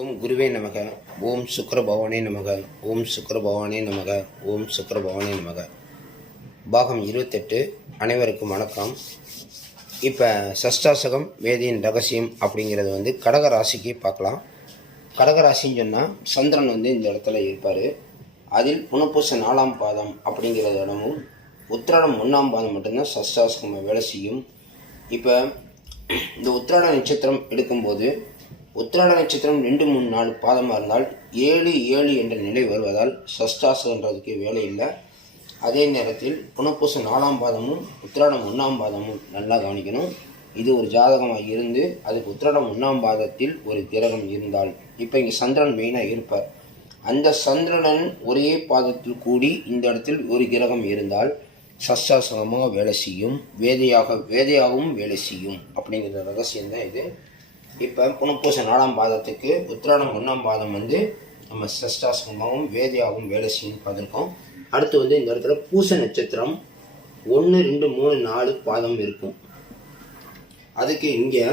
ஓம் குருவே நமக. ஓம் சுக்கிர பகவானே நமக. ஓம் சுக்கிர பகவானே நமக. ஓம் சுக்கிர பகவானே நமக. பாகம் 28. அனைவருக்கும் வணக்கம். இப்போ சஷ்டாசகம் வேதியின் ரகசியம் அப்படிங்கிறது கடக ராசிக்கு பார்க்கலாம். கடக ராசின்னு சொன்னால் சந்திரன் இந்த இடத்துல இருப்பார். அதில் புனப்பூச 4ஆம் பாதம் அப்படிங்கிற இடமும் உத்திராடம் 1ஆம் பாதம் மட்டும்தான் சஷ்டாசகம் வேலை செய்யும். இப்போ இந்த உத்திராட நட்சத்திரம் எடுக்கும்போது உத்திராட நட்சத்திரம் 2, 3, 4 பாதமாக இருந்தால் 7, 7 என்ற நிலை வருவதால் சஷ்டாசகன்றதுக்கு வேலை இல்லை. அதே நேரத்தில் புனப்பூச 4ஆம் பாதமும் உத்திராடம் 1ஆம் பாதமும் நல்லா கவனிக்கணும். இது ஒரு ஜாதகமாக இருந்து அதுக்கு உத்திராடம் 1ஆம் பாதத்தில் ஒரு கிரகம் இருந்தால், இப்போ இங்கே சந்திரன் மெயினாக இருப்பார். அந்த சந்திரன் ஒரே பாதத்தில் கூடி இந்த இடத்தில் ஒரு கிரகம் இருந்தால் சஷ்டாசகமாக வேலை செய்யும், வேதையாகவும் வேலை செய்யும் அப்படிங்கிற ரகசியம்தான் இது. இப்போ புனப்பூச 4ஆம் பாதத்துக்கு உத்திராடம் 1ஆம் பாதம் நம்ம சஷ்டாசகமாகவும் வேதையாகவும் வேலை செய்யும் பார்த்துருக்கோம். அடுத்து இந்த இடத்துல பூச நட்சத்திரம் 1, 2, 3, 4 பாதம் இருக்கும். அதுக்கு இங்கே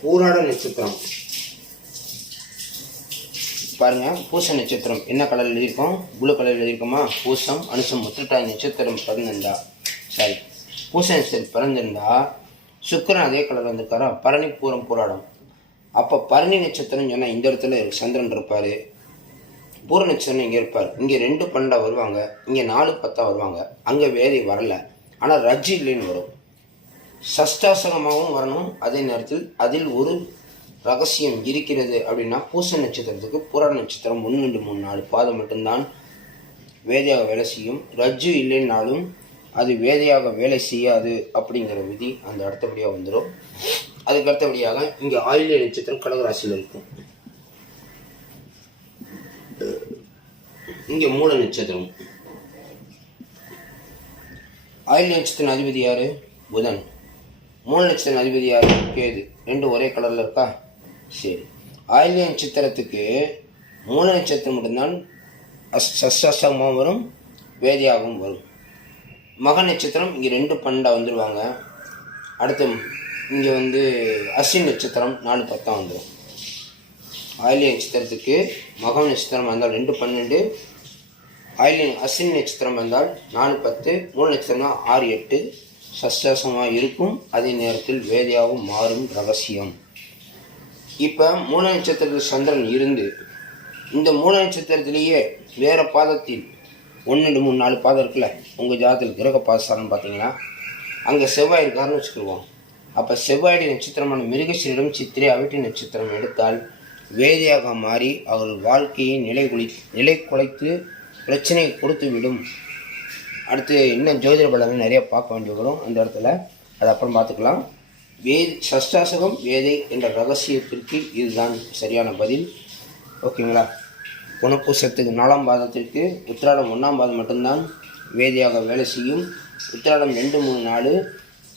பூராட நட்சத்திரம் பாருங்க. பூச நட்சத்திரம் என்ன கலர் எழுதியிருக்கோம்? Blue colour எழுதியிருக்கோமா? பூசம் அனுசம் முத்திட்டாய் நட்சத்திரம் பிறந்திருந்தா, சாரி பூச நட்சத்திரம் பிறந்திருந்தா சுக்கிரன் அதே கலர் வந்திருக்காரா, பரணி பூரம் பூராடம். அப்போ பரணி நட்சத்திரம் சொன்னால் இந்த இடத்துல சந்திரன் இருப்பார், பூர நட்சத்திரம் இங்கே இருப்பார். இங்கே 2, 12 வருவாங்க, இங்கே 4, 10 வருவாங்க. அங்கே வேதி வரல, ஆனால் ரஜ்ஜி இல்லைன்னு வரும். சஷ்டாசகமாகவும் வரணும். அதே நேரத்தில் அதில் ஒரு ரகசியம் இருக்கிறது. அப்படின்னா பூச நட்சத்திரத்துக்கு பூராட நட்சத்திரம் 1, 2, 3, 4 பாதம் மட்டும்தான் வேதையாக வேலை செய்யும். ரஜ்ஜு இல்லைன்னாலும் அது வேதையாக வேலை செய்யாது அப்படிங்கிற விதி அந்த அடுத்தபடியாக வந்துடும். அதுக்கு அடுத்தபடியாக இங்கே ஆயில்ய நட்சத்திரம் கடகராசியில் இருக்கும். இங்கே மூல நட்சத்திரம். ஆயில்ய நட்சத்திரம் அதிபதி யாரு? புதன். மூல நட்சத்திரம் அதிபதி யாரு? கேது. 2 ஒரே கலரில் இருக்கா? சரி. ஆயில்ய நட்சத்திரத்துக்கு மூல நட்சத்திரம் மட்டும்தான் சஷ்டாசகமாகவும் வரும், வேதியாகவும் வரும். மக நட்சத்திரம் இங்கே 2, 12 வந்துடுவாங்க. அடுத்து இங்கே அஸ்வினி நட்சத்திரம் 4, 10 வந்துடும். ஆயில்ய நட்சத்திரத்துக்கு மக நட்சத்திரம் வந்தால் 2, 12, அஸ்வினி நட்சத்திரம் வந்தால் 4, 10, மூல நட்சத்திரம் 6, 8 சஷ்டாசகமாக இருக்கும். அதே நேரத்தில் வேதியாகவும் மாறும் ரகசியம். இப்போ மூல நட்சத்திரத்தில் சந்திரன் இருந்து இந்த மூல நட்சத்திரத்திலேயே வேறு பாதத்தில் 1, 2, 3, 4 பாதம் இருக்குல்ல, உங்கள் ஜாதகத்தில் கிரக பாதஸ்தானம் பார்த்தீங்கன்னா அங்கே செவ்வாய் இருக்காருன்னு வச்சுக்கிடுவோம். அப்போ செவ்வாயுடைய நட்சத்திரமான மிருகசீரிடம் சித்திரை அவிட்டி நட்சத்திரம் எடுத்தால் வேதியாக மாறி அவர்கள் வாழ்க்கையை நிலை குலைத்து பிரச்சனையை கொடுத்து விடும். அடுத்து இன்னும் ஜோதிட பலனை நிறைய பார்க்க வேண்டி வரும். அந்த இடத்துல அதை அப்புறம் பார்த்துக்கலாம். சஷ்டாசகம் வேதை என்ற ரகசியத்திற்கு இதுதான் சரியான பதில். ஓகேங்களா? புனப்பூசத்துக்கு 4ஆம் பாதத்திற்கு உத்திராடம் 1ஆம் பாதம் மட்டும்தான் வேதியாக வேலை செய்யும். உத்திராடம் 2, 3, 4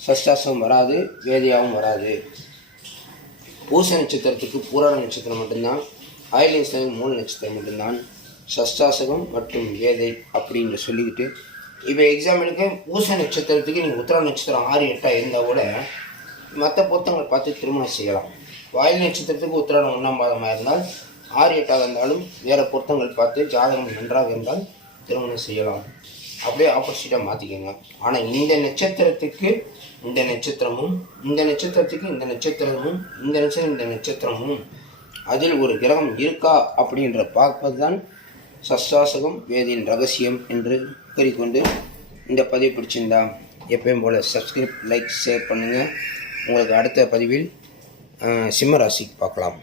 சஷ்டாசகம் வராது, வேதியாகவும் வராது. பூச நட்சத்திரத்துக்கு பூராட நட்சத்திரம் மட்டும்தான், ஆயில்ய நட்சத்திரம் மூல நட்சத்திரம் மட்டும்தான் சஷ்டாசகம் மற்றும் வேதை அப்படின்னு சொல்லிக்கிட்டு, இப்போ எக்ஸாம்பிளுக்கு பூச நட்சத்திரத்துக்கு நீங்கள் உத்திராட நட்சத்திரம் 6, 8 இருந்தால் கூட மற்ற பொருத்தங்களை பார்த்து திருமணம் செய்யலாம். ஆயில்ய நட்சத்திரத்துக்கு உத்திராடம் 1ஆம் பாதமாக இருந்தால் 6, 8 இருந்தாலும் வேறு பொருத்தங்கள் பார்த்து ஜாதகம் நன்றாக இருந்தால் திருமணம் செய்யலாம். அப்படியே ஆப்போசிட்டாக மாற்றிக்கோங்க. ஆனால் இந்த நட்சத்திரத்துக்கு இந்த நட்சத்திரமும், இந்த நட்சத்திரத்துக்கு இந்த நட்சத்திரமும், இந்த நட்சத்திரமும் அதில் ஒரு கிரகம் இருக்கா அப்படின்ற பார்ப்பது தான் சஷ்டாசகம் வேதியின் ரகசியம் என்று கூறிக்கொண்டு இந்த பதிவு பிடிச்சிருந்தா எப்பயும் போல் சப்ஸ்கிரைப், லைக், ஷேர் பண்ணுங்கள். உங்களுக்கு அடுத்த பதிவில் சிம்ம ராசிக்கு பார்க்கலாம்.